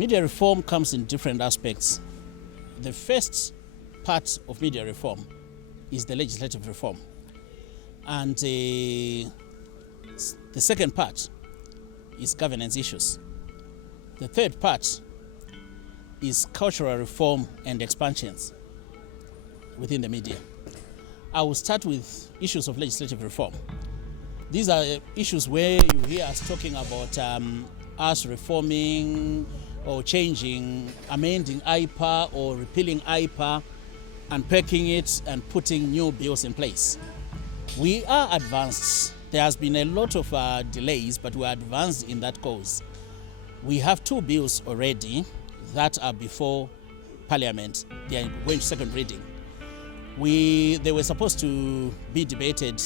Media reform comes in different aspects. The first part of media reform is the legislative reform. And the second part is governance issues. The third part is cultural reform and expansions within the media. I will start with issues of legislative reform. These are issues where you hear us talking about us reforming or changing, amending IPA or repealing IPA, unpacking it and putting new bills in place. We are advanced. There has been a lot of delays, but we are advanced in that cause. We have 2 bills already that are before Parliament. They are going to second reading. They were supposed to be debated,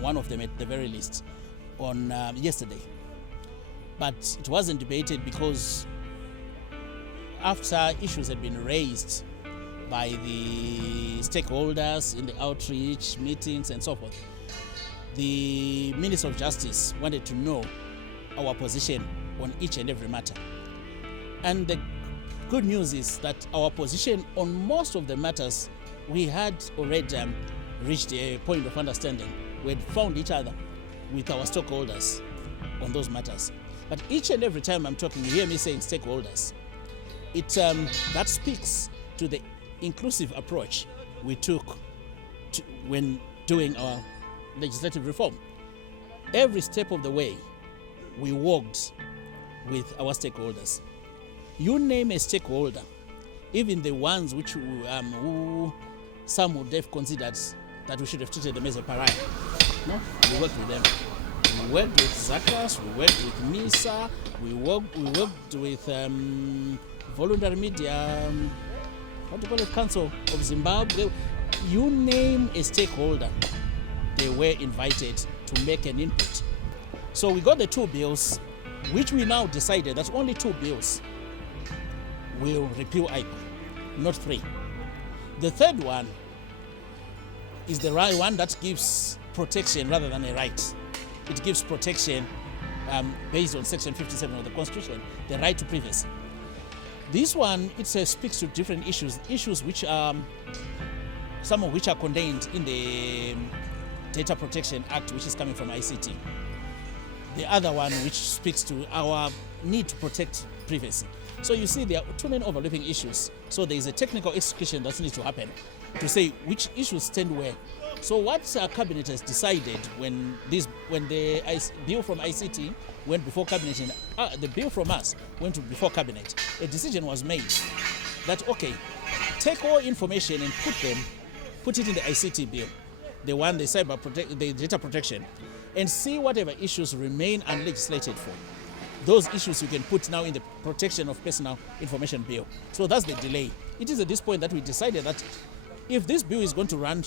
one of them at the very least, on yesterday. But it wasn't debated because after issues had been raised by the stakeholders in the outreach meetings and so forth, the Minister of Justice wanted to know our position on each and every matter. And the good news is that our position on most of the matters, we had already reached a point of understanding. We had found each other with our stakeholders on those matters. But each and every time I'm talking, you hear me saying stakeholders. That speaks to the inclusive approach we took when doing our legislative reform. Every step of the way, we worked with our stakeholders. You name a stakeholder, even the ones which who some would have considered that we should have treated them as a pariah. No, we worked with them. We worked with Zakas, we worked with MISA, we worked with voluntary media, Council of Zimbabwe. You name a stakeholder, they were invited to make an input. So we got the 2 bills, which we now decided that only 2 bills will repeal IPA, not 3. The third one is the right one that gives protection rather than a right. It gives protection based on Section 57 of the Constitution, the right to privacy. This one, it speaks to different issues which are, some of which are contained in the Data Protection Act, which is coming from ICT. The other one, which speaks to our need to protect privacy. So you see, there are too many overlapping issues. So there is a technical execution that needs to happen to say which issues stand where. So what our cabinet has decided when the bill from ICT went before cabinet and the bill from us went before cabinet, a decision was made that, okay, take all information and put it in the ICT bill, the one, the data protection, and see whatever issues remain unlegislated for. Those issues you can put now in the protection of personal information bill. So that's the delay. It is at this point that we decided that if this bill is going to run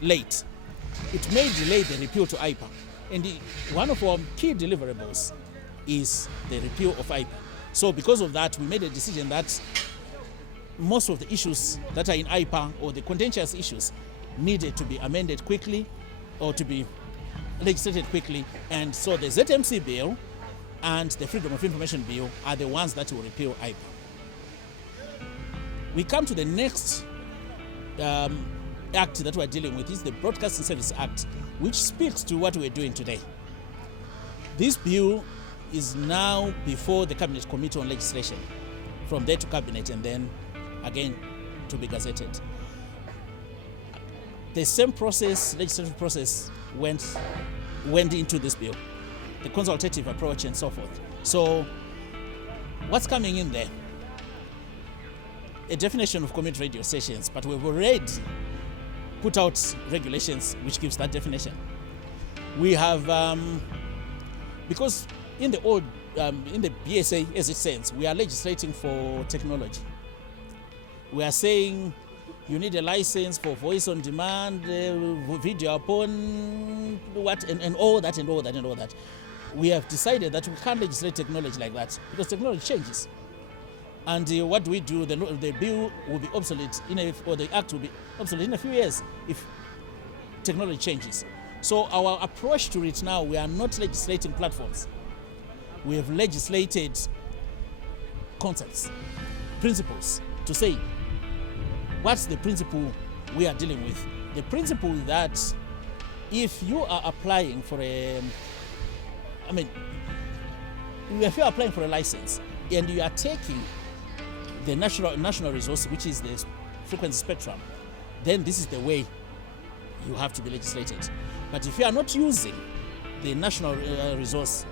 late, it may delay the repeal to IPA. And one of our key deliverables is the repeal of IPA. So because of that, we made a decision that most of the issues that are in IPA or the contentious issues needed to be amended quickly or to be legislated quickly. And so the ZMC bill and the Freedom of Information bill are the ones that will repeal IPA. We come to the next act that we're dealing with, is the Broadcasting Service Act, which speaks to what we're doing today. This bill is now before the Cabinet Committee on Legislation, from there to Cabinet and then again to be gazetted. The same process, legislative process, went into this bill, the consultative approach and so forth. So what's coming in there? A definition of community radio stations, but we've already put out regulations which gives that definition. We have, because in the old, in the BSA as it stands, we are legislating for technology. We are saying you need a license for voice on demand, video upon what, and all that and all that and all that. We have decided that we can't legislate technology like that because technology changes. And what do we do? The bill will be obsolete, or the act will be obsolete in a few years if technology changes. So our approach to it now, we are not legislating platforms. We have legislated concepts, principles, to say what's the principle we are dealing with. The principle that if you are applying for if you are applying for a license and you are taking the national resource, which is the frequency spectrum, then this is the way you have to be legislated. But if you are not using the national resource,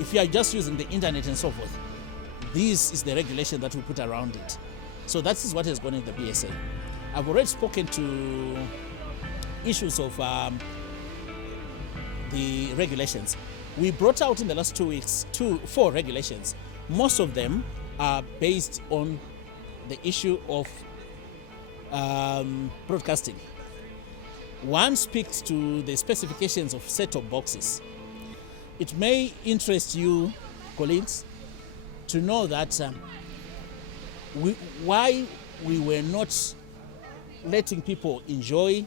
if you are just using the internet and so forth, this is the regulation that we put around it. So that is what has gone in the BSA. I've already spoken to issues of the regulations. We brought out in the last 2 weeks 4 regulations. Most of them are based on the issue of broadcasting. One speaks to the specifications of set-top boxes. It may interest you, colleagues, to know that why we were not letting people enjoy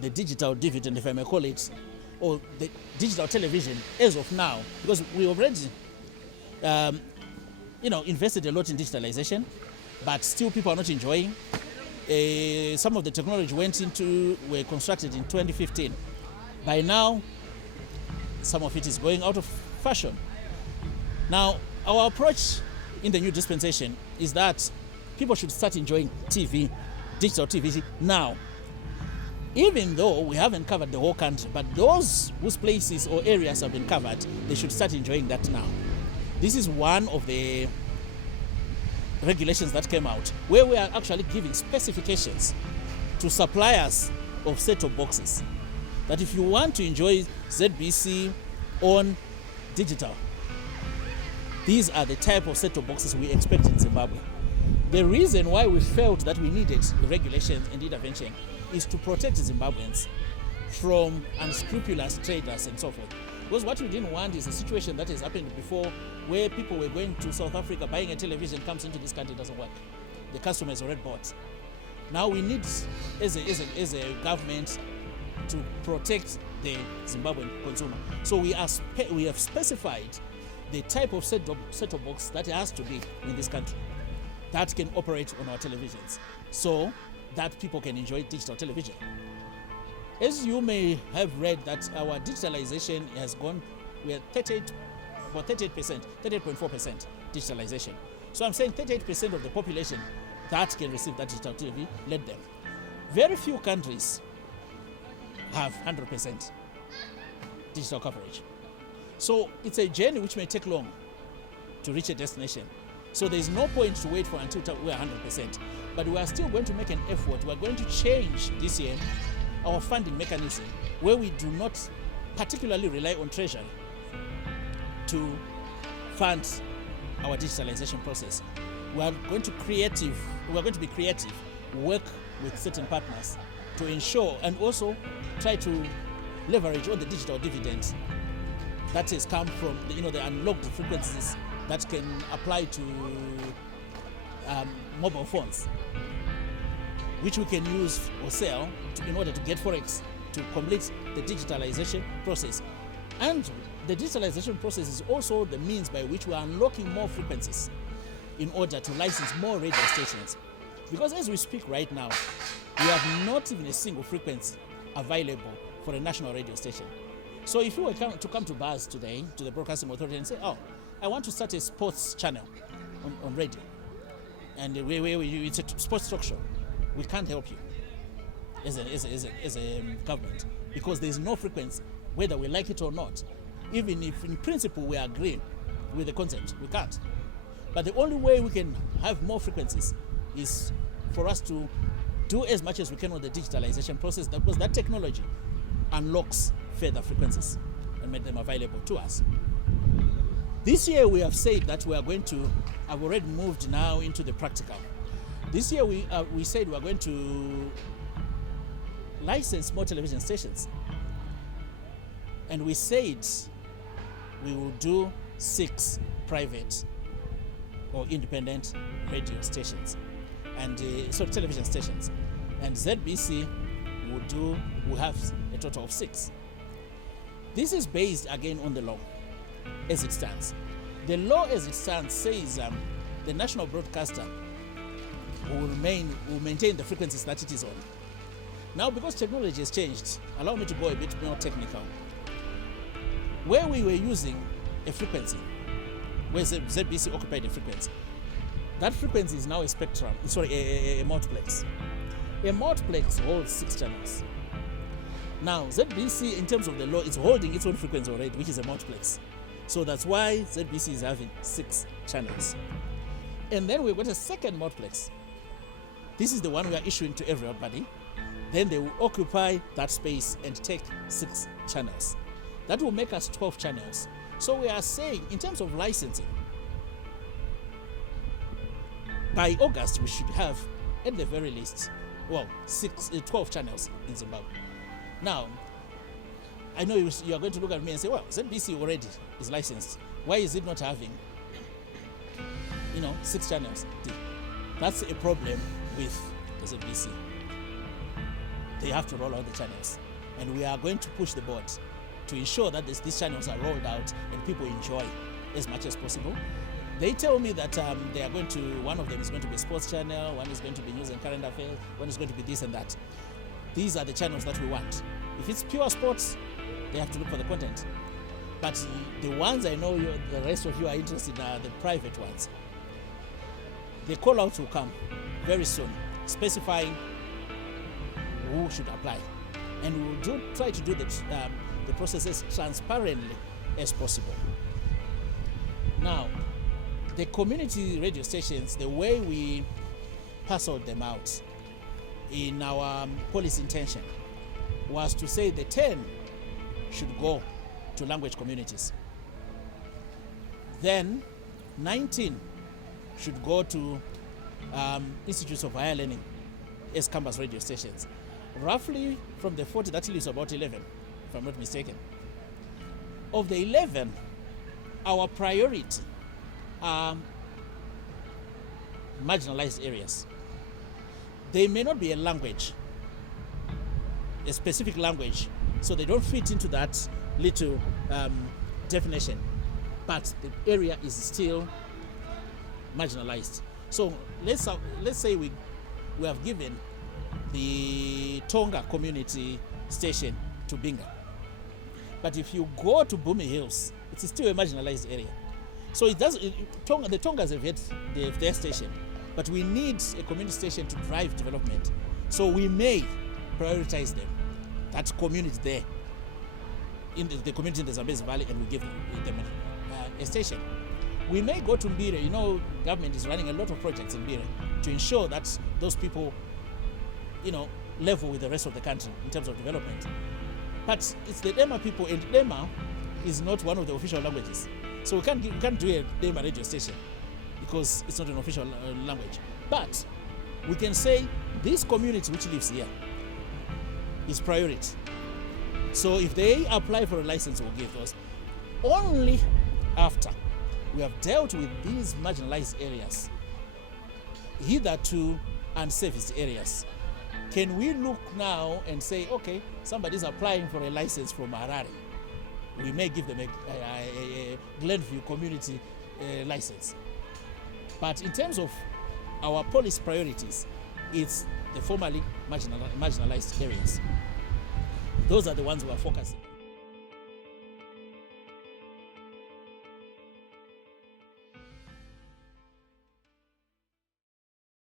the digital dividend, if I may call it, or the digital television as of now, because we already invested a lot in digitalization, but still people are not enjoying. Some of the technology were constructed in 2015. By now, some of it is going out of fashion. Now, our approach in the new dispensation is that people should start enjoying TV, digital TV now. Even though we haven't covered the whole country, but those whose places or areas have been covered, they should start enjoying that now. This is one of the regulations that came out, where we are actually giving specifications to suppliers of set-top boxes, that if you want to enjoy ZBC on digital, these are the type of set-top boxes we expect in Zimbabwe. The reason why we felt that we needed regulations and intervention is to protect Zimbabweans from unscrupulous traders and so forth. Because what we didn't want is a situation that has happened before, where people were going to South Africa, buying a television, comes into this country, doesn't work. The customer is already bought. Now we need, as a government, to protect the Zimbabwean consumer. So we have specified the type of set-top box that has to be in this country that can operate on our televisions, so that people can enjoy digital television. As you may have read, that our digitalization has gone, we are 38.4% digitalization. So I'm saying 38% of the population that can receive that digital TV, let them. Very few countries have 100% digital coverage. So it's a journey which may take long to reach a destination. So there's no point to wait for until we're 100%. But we are still going to make an effort. We're going to change this year our funding mechanism, where we do not particularly rely on Treasury to fund our digitalization process. We are going to be creative, work with certain partners to ensure, and also try to leverage all the digital dividends that has come from the unlocked frequencies that can apply to mobile phones, which we can use or sell in order to get forex to complete the digitalization process. And the digitalization process is also the means by which we are unlocking more frequencies in order to license more radio stations. Because as we speak right now, we have not even a single frequency available for a national radio station. So if you were to come to BAS today, to the Broadcasting Authority, and say, oh, I want to start a sports channel on radio, and it's a sports talk show, we can't help you as a government, because there's no frequency, whether we like it or not. Even if in principle we agree with the concept, we can't. But the only way we can have more frequencies is for us to do as much as we can on the digitalization process, because that technology unlocks further frequencies and make them available to us. This year we have said that we are going to, I've already moved now into the practical. This year we said we are going to license more television stations. And we said we will do 6 private or independent radio stations, and television stations. And ZBC will have a total of 6. This is based again on the law as it stands. The law as it stands says the national broadcaster will maintain the frequencies that it is on. Now, because technology has changed, allow me to go a bit more technical. Where we were using a frequency, where ZBC occupied a frequency, that frequency is now a spectrum, a multiplex. A multiplex holds 6 channels. Now, ZBC, in terms of the law, is holding its own frequency already, which is a multiplex. So that's why ZBC is having 6 channels. And then we've got a second multiplex. This is the one we are issuing to everybody. Then they will occupy that space and take 6 channels. That will make us 12 channels. So we are saying, in terms of licensing, by August we should have, at the very least, 12 channels in Zimbabwe. Now, I know you are going to look at me and say, well, ZBC already is licensed. Why is it not having, 6 channels? That's a problem with the ZBC. They have to roll out the channels. And we are going to push the board to ensure that these channels are rolled out and people enjoy as much as possible. They tell me that they are going to, one of them is going to be a sports channel, one is going to be news and current affairs, one is going to be this and that. These are the channels that we want. If it's pure sports, they have to look for the content. But the ones I know the rest of you are interested in are the private ones. The call out will come very soon, specifying who should apply. And we will try to do the process as transparently as possible. Now, the community radio stations, the way we parceled them out in our policy intention was to say the 10 should go to language communities. Then 19 should go to institutes of higher learning as campus radio stations. Roughly from the 40, that leaves about 11, if I'm not mistaken. Of the 11, our priority are marginalized areas. They may not be a language, a specific language, so they don't fit into that little definition, but the area is still marginalized. So let's say we have given the Tonga community station to Binga, but if you go to Bumi Hills, it's still a marginalized area. So the Tongas have their station, but we need a community station to drive development. So we may prioritize them, that community there, in the community in the Zambezi Valley, and we give them a station. We may go to Mbire. Government is running a lot of projects in Mbire to ensure that those people, level with the rest of the country in terms of development. But it's the Dema people, and Dema is not one of the official languages. So we can't do a Dema radio station because it's not an official language. But we can say this community which lives here is priority. So if they apply for a license, we'll give those. Only after we have dealt with these marginalized areas, hitherto unserviced areas, can we look now and say, okay, somebody's applying for a license from Harare. We may give them a Glenview community license. But in terms of our policy priorities, it's the formerly marginalized areas. Those are the ones we are focusing on.